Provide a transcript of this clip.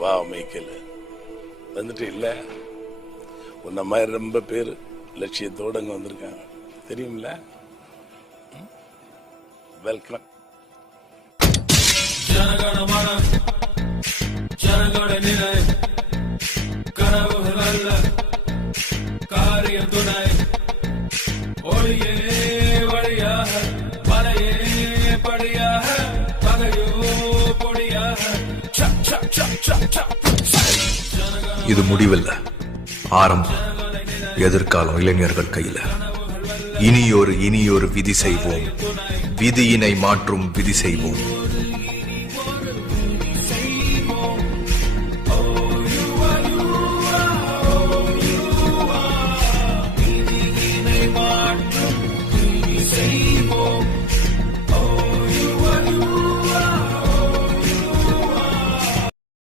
வா மைக்கேல், வந்துட்டு இல்ல உன்ன மாதிரி ரொம்ப பேர் லட்சியத்தோடு அங்கே வந்திருக்காங்க தெரியுமில்ல. வெல்கம். ஜனகணமன ஜனகண நிலை கனவுகள் அல்ல காரியம் துணை ஒளியே வழியாக மலையே படியாக பகையோ பொடியாக. இது முடிவில்ல, ஆரம்பம். எதிர்காலம் இளைஞர்கள் கையில. இனியொரு விதி செய்வோம், விதியினை மாற்றும் விதி செய்வோம்.